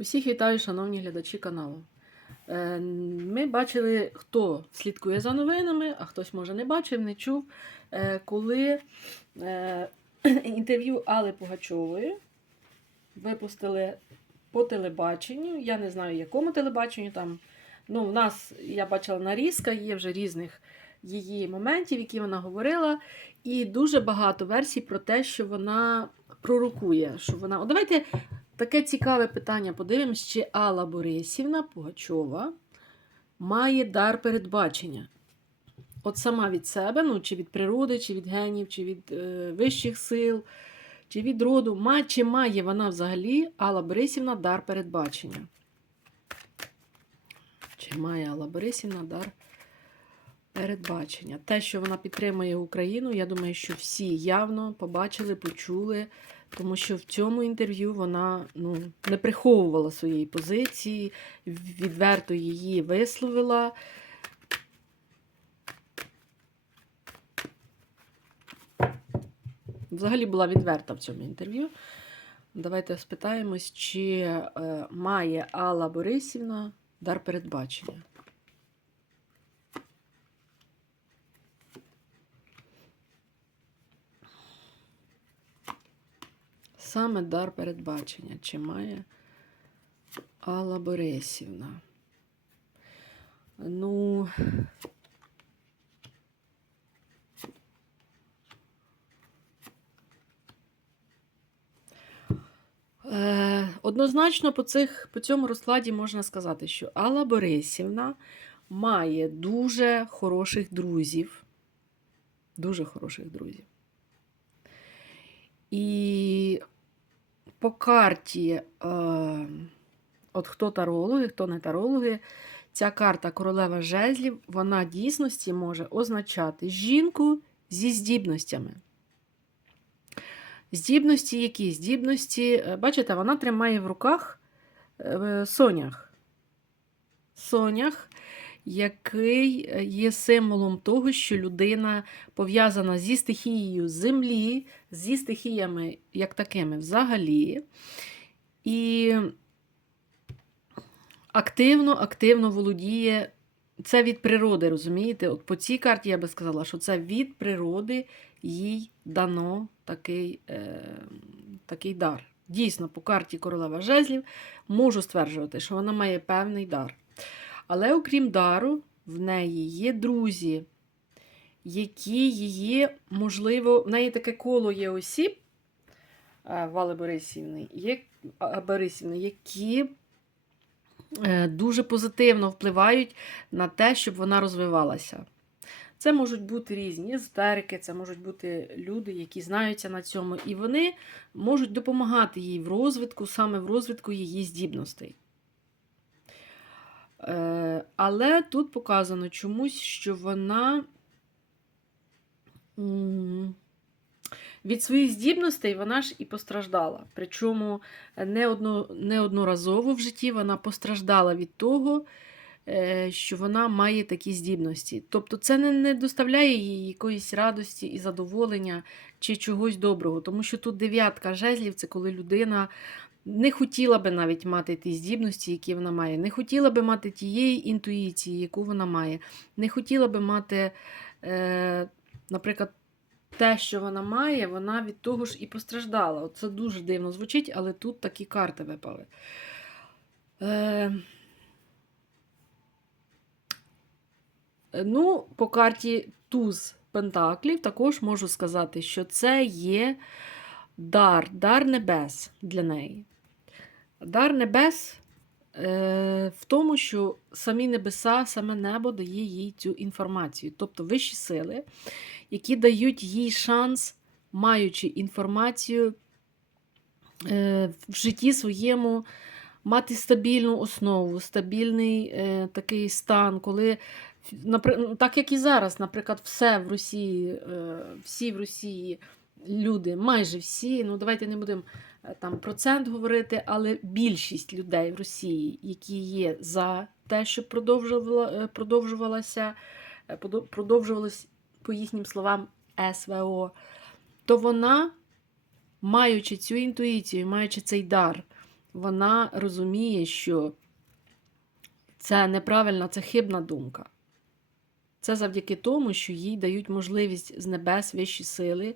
Усіх вітаю, шановні глядачі каналу. Е, Ми бачили, хто слідкує за новинами, а хтось, може, не бачив, не чув, е, коли е, інтерв'ю Алли Пугачової випустили по телебаченню. Я не знаю, якому телебаченню там. Ну, в нас я бачила нарізка, є вже різних її моментів, які вона говорила, і дуже багато версій про те, що вона пророкує. Що вона... О, давайте Таке цікаве питання. Подивимось, чи Алла Борисівна Пугачова має дар передбачення. От сама від себе, ну, чи від природи, чи від генів, чи від е, вищих сил, чи від роду. Ма, чи має вона взагалі Алла Борисівна дар передбачення? Чи має Алла Борисівна дар передбачення? Те, що вона підтримує Україну, я думаю, що всі явно побачили, почули. Тому що в цьому інтерв'ю вона ну, не приховувала своєї позиції, відверто її висловила. Взагалі була відверта в цьому інтерв'ю. Давайте спитаємось, чи е, має Алла Борисівна дар передбачення. Саме дар передбачення, чи має Алла Борисівна. Ну, е, однозначно по, цих, по цьому розкладі можна сказати, що Алла Борисівна має дуже хороших друзів. Дуже хороших друзів. І по карті, е, от хто тарологи, хто не тарологи, ця карта королева жезлів, вона дійсності може означати жінку зі здібностями. Здібності які? Здібності, е, бачите, вона тримає в руках е, сонях. Сонях, який е, є символом того, що людина пов'язана зі стихією землі, зі стихіями, як такими взагалі. І активно, активно володіє. Це від природи, розумієте? От по цій карті я би сказала, що це від природи їй дано такий, е, такий дар. Дійсно, по карті королева жезлів можу стверджувати, що вона має певний дар. Але окрім дару, в неї є друзі, які її, можливо, в неї таке коло є осіб е, Вали Борисівни, Борисівни, які е, дуже позитивно впливають на те, щоб вона розвивалася. Це можуть бути різні езотерики, це можуть бути люди, які знаються на цьому, і вони можуть допомагати їй в розвитку, саме в розвитку її здібностей. Е, Але тут показано чомусь, що вона від своїх здібностей вона ж і постраждала. Причому неодно, неодноразово в житті вона постраждала від того, е, що вона має такі здібності. Тобто це не доставляє їй якоїсь радості і задоволення чи чогось доброго. Тому що тут дев'ятка жезлів це коли людина не хотіла би навіть мати ті здібності, які вона має, не хотіла би мати тієї інтуїції, яку вона має, не хотіла би мати, е, наприклад, те, що вона має, вона від того ж і постраждала. Це дуже дивно звучить, але тут такі карти випали. Е, Ну, по карті туз Пентаклів також можу сказати, що це є дар, дар небес для неї. Дар небес е, в тому, що самі небеса, саме небо дає їй цю інформацію. Тобто вищі сили, які дають їй шанс, маючи інформацію е, в житті своєму, мати стабільну основу, стабільний е, такий стан, коли. Так як і зараз, наприклад, все в Росії, е, всі в Росії люди, майже всі, ну давайте не будемо е, там процент говорити, але більшість людей в Росії, які є за те, щоб продовжувала, е, продовжувалася, е, продовжувалось, по їхнім словам, СВО, то вона, маючи цю інтуїцію, маючи цей дар, вона розуміє, що це неправильна, це хибна думка. Це завдяки тому, що їй дають можливість з небес вищі сили,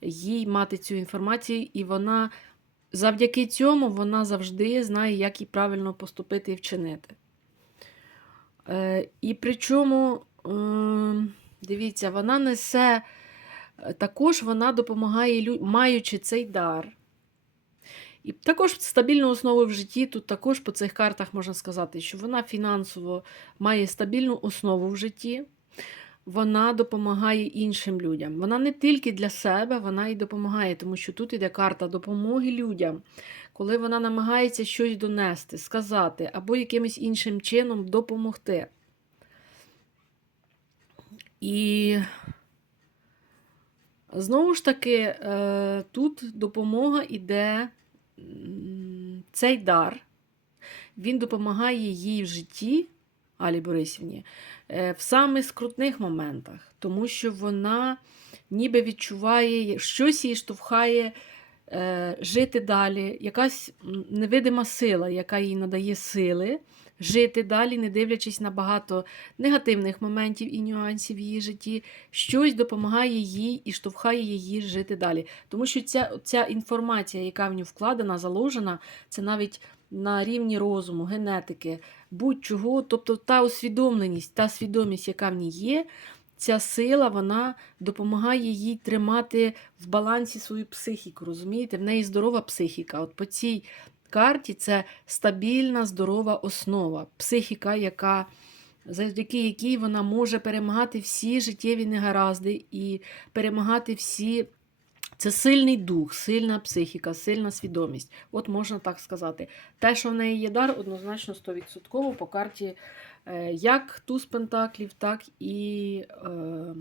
їй мати цю інформацію, і вона завдяки цьому вона завжди знає, як їй правильно поступити і вчинити. Е, і причому, е, дивіться, вона несе, е, також вона допомагає, лю- маючи цей дар. І також стабільну основу в житті, тут також по цих картах можна сказати, що вона фінансово має стабільну основу в житті, вона допомагає іншим людям. Вона не тільки для себе, вона і допомагає, тому що тут іде карта допомоги людям, коли вона намагається щось донести, сказати або якимось іншим чином допомогти. І знову ж таки, е, тут допомога іде цей дар, він допомагає їй в житті, Алі Борисівні, е, в самих скрутних моментах, тому що вона ніби відчуває, щось її штовхає е, жити далі, якась невидима сила, яка їй надає сили жити далі, не дивлячись на багато негативних моментів і нюансів в її житті, щось допомагає їй і штовхає її жити далі. Тому що ця, ця інформація, яка в нього вкладена, заложена, це навіть на рівні розуму, генетики, будь-чого, тобто та усвідомленість, та свідомість, яка в ній є, ця сила вона допомагає їй тримати в балансі свою психіку. Розумієте? В неї здорова психіка. От по цій карті це стабільна, здорова основа, психіка, яка. Завдяки якій вона може перемагати всі життєві негаразди і перемагати всі. Це сильний дух, сильна психіка, сильна свідомість. От можна так сказати. Те, що в неї є дар, однозначно 100% по карті е, як туз пентаклів, так і е,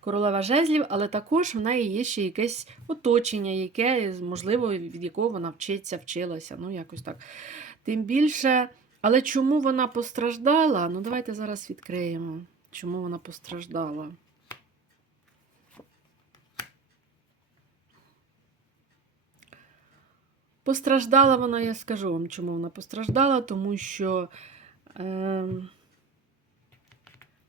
королева жезлів, але також в неї є ще якесь оточення, яке, можливо, від якого вона вчиться, вчилася. Ну, якось так. Тим більше, але чому вона постраждала? Ну, давайте зараз відкриємо, чому вона постраждала. Постраждала вона, я скажу вам, чому вона постраждала, тому що е,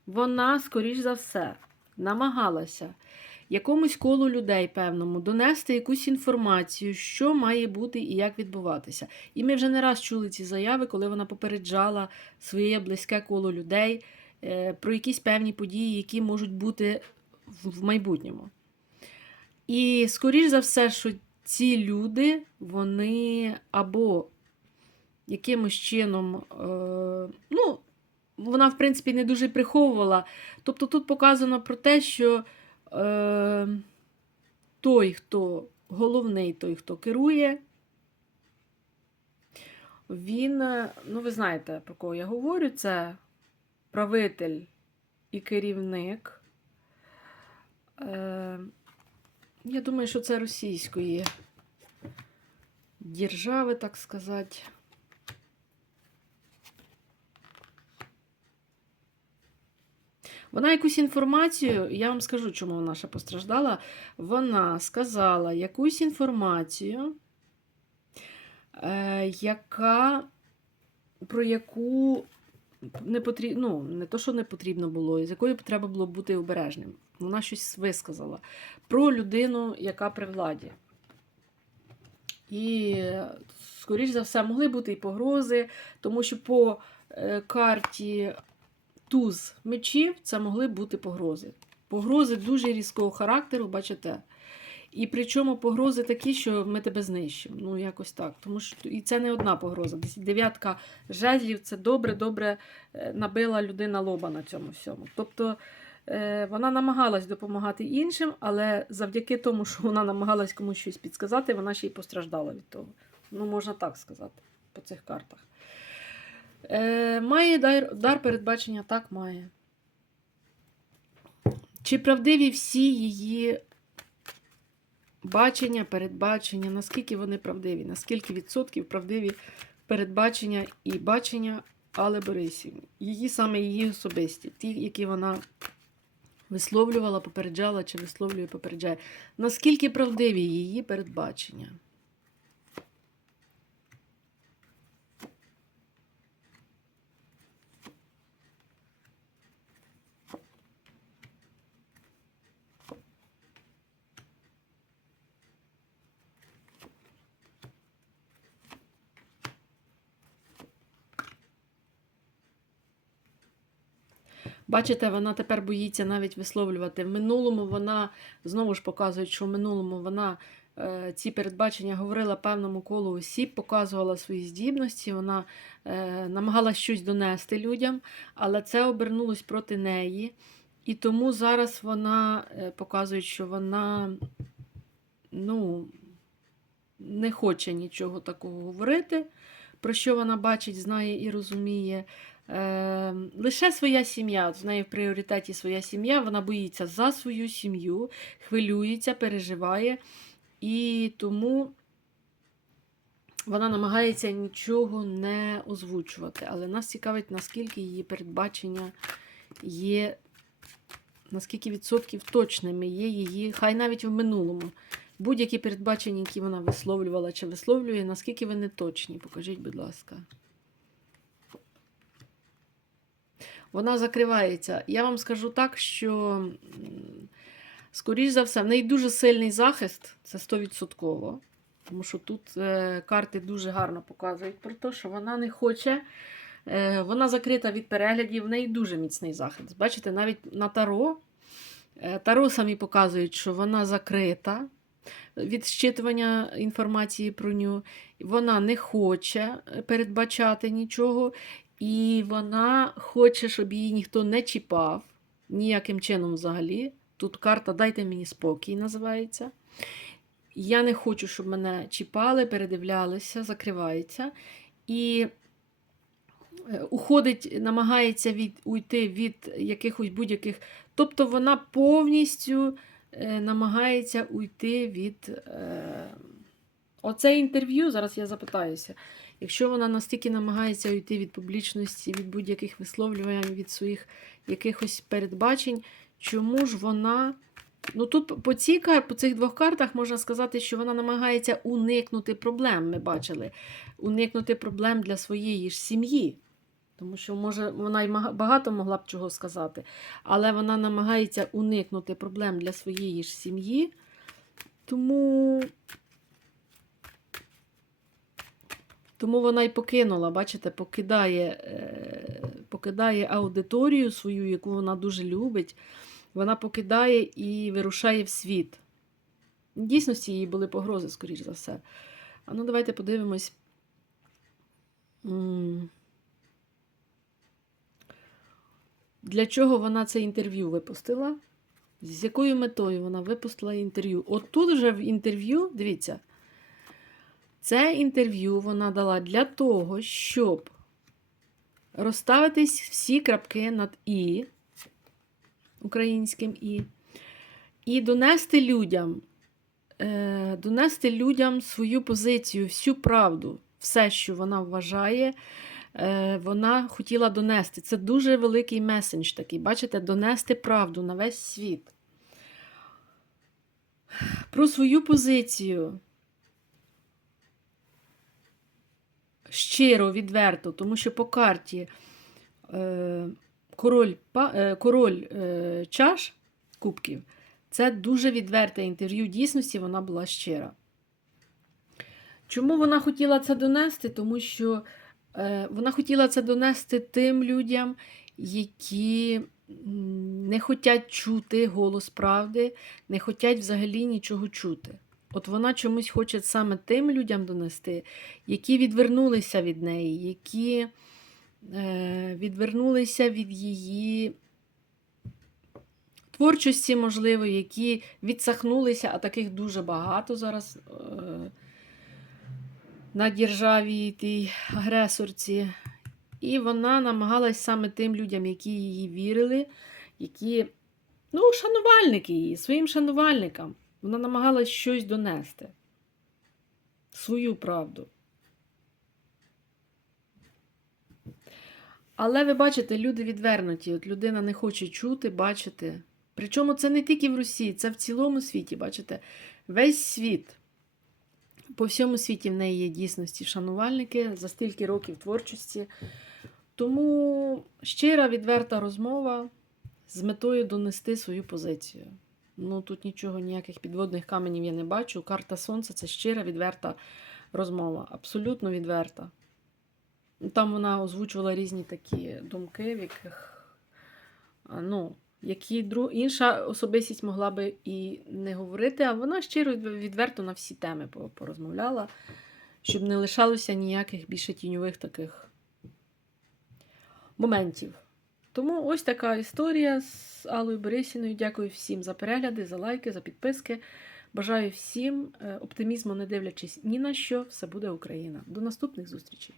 вона, скоріш за все, намагалася якомусь колу людей певному донести якусь інформацію, що має бути і як відбуватися. І ми вже не раз чули ці заяви, коли вона попереджала своє близьке коло людей е, про якісь певні події, які можуть бути в, в майбутньому. І, скоріш за все, що ці люди, вони або якимось чином, е, ну, вона, в принципі, не дуже приховувала. Тобто тут показано про те, що е, той, хто головний, той, хто керує, він, е, ну, ви знаєте, про кого я говорю, це правитель і керівник. Е, я думаю, що це російської держави, так сказати. Вона якусь інформацію, я вам скажу, чому вона ще постраждала. Вона сказала якусь інформацію, е, яка, про яку не потрібно, ну, не то, що не потрібно було, і з якою треба було бути обережним. Вона щось висказала про людину, яка при владі. І, скоріш за все, могли бути і погрози, тому що по е, карті туз мечів це могли бути погрози. Погрози дуже різкого характеру, бачите. І причому погрози такі, що ми тебе знищимо. Ну, якось так. Тому що і це не одна погроза. Дев'ятка жезлів це добре-добре е, набила людина лоба на цьому всьому. Тобто е, вона намагалась допомагати іншим, але завдяки тому, що вона намагалась комусь щось підсказати, вона ще й постраждала від того. Ну, можна так сказати по цих картах. Е, Має дар, дар передбачення? Так, має. Чи правдиві всі її бачення, передбачення, наскільки вони правдиві, наскільки відсотків правдиві передбачення і бачення Але Борисівни? Її саме її особисті, ті, які вона висловлювала, попереджала чи висловлює, попереджає. Наскільки правдиві її передбачення? Бачите, вона тепер боїться навіть висловлювати. В минулому вона знову ж показує, що в минулому вона е, ці передбачення говорила певному колу осіб, показувала свої здібності, вона е, намагалась щось донести людям, але це обернулось проти неї. І тому зараз вона е, показує, що вона ну, не хоче нічого такого говорити, про що вона бачить, знає і розуміє. Е, лише своя сім'я, в неї в пріоритеті своя сім'я, вона боїться за свою сім'ю, хвилюється, переживає, і тому вона намагається нічого не озвучувати. Але нас цікавить, наскільки її передбачення є, наскільки відсотків точними є її, хай навіть в минулому. Будь-які передбачення, які вона висловлювала чи висловлює, наскільки вони точні, покажіть, будь ласка. Вона закривається. Я вам скажу так, що, скоріш за все, в неї дуже сильний захист, це 100%. Тому що тут е, карти дуже гарно показують про те, що вона не хоче. Е, вона закрита від переглядів, в неї дуже міцний захист. Бачите, навіть на Таро. е, Таро самі показують, що вона закрита від щитування інформації про нього. Вона не хоче передбачати нічого. І вона хоче, щоб її ніхто не чіпав ніяким чином взагалі. Тут карта Дайте мені спокій називається. Я не хочу, щоб мене чіпали, передивлялися, закривається. І е, уходить, намагається від, уйти від якихось будь-яких. Тобто вона повністю е, намагається уйти від. Е, Оце інтерв'ю, зараз я запитаюся. Якщо вона настільки намагається уйти від публічності, від будь-яких висловлювань, від своїх якихось передбачень, чому ж вона. Ну тут по, цій, по цих двох картах можна сказати, що вона намагається уникнути проблем. Ми бачили, уникнути проблем для своєї ж сім'ї. Тому що, може, вона й багато могла б чого сказати, але вона намагається уникнути проблем для своєї ж сім'ї. Тому Тому вона й покинула, бачите, покидає, е, покидає аудиторію свою, яку вона дуже любить. Вона покидає і вирушає в світ. Дійсності їй були погрози, скоріш за все. А ну, давайте подивимось. Для чого вона це інтерв'ю випустила? З якою метою вона випустила інтерв'ю? От тут вже в інтерв'ю, дивіться, це інтерв'ю вона дала для того, щоб розставитись всі крапки над І, українським І, і донести людям, е, донести людям свою позицію, всю правду, все, що вона вважає, е, вона хотіла донести. Це дуже великий месендж такий, бачите, донести правду на весь світ. Про свою позицію. Щиро, відверто, тому що по карті е, король, е, король е, чаш кубків це дуже відверте інтерв'ю. Дійсності вона була щира. Чому вона хотіла це донести? Тому що е, вона хотіла це донести тим людям, які не хочуть чути голос правди, не хочуть взагалі нічого чути. От вона чомусь хоче саме тим людям донести, які відвернулися від неї, які е, відвернулися від її творчості, можливо, які відсахнулися, а таких дуже багато зараз е, на державі тій агресорці. І вона намагалась саме тим людям, які її вірили, які, ну, шанувальники її, своїм шанувальникам. Вона намагалась щось донести. Свою правду. Але ви бачите, люди відвернуті. От людина не хоче чути, бачити. Причому це не тільки в Росії, це в цілому світі. Бачите, весь світ. По всьому світі в неї є дійсності шанувальники за стільки років творчості. Тому щира відверта розмова з метою донести свою позицію. Ну, тут нічого, ніяких підводних каменів я не бачу. Карта Сонця це щира, відверта розмова. Абсолютно відверта. Там вона озвучувала різні такі думки, в яких ну, які дру... інша особистість могла би і не говорити, а вона щиро відверто на всі теми порозмовляла, щоб не лишалося ніяких більше тіньових таких моментів. Тому ось така історія з Аллою Борисіною. Дякую всім за перегляди, за лайки, за підписки. Бажаю всім е, оптимізму, не дивлячись ні на що, все буде Україна. До наступних зустрічей!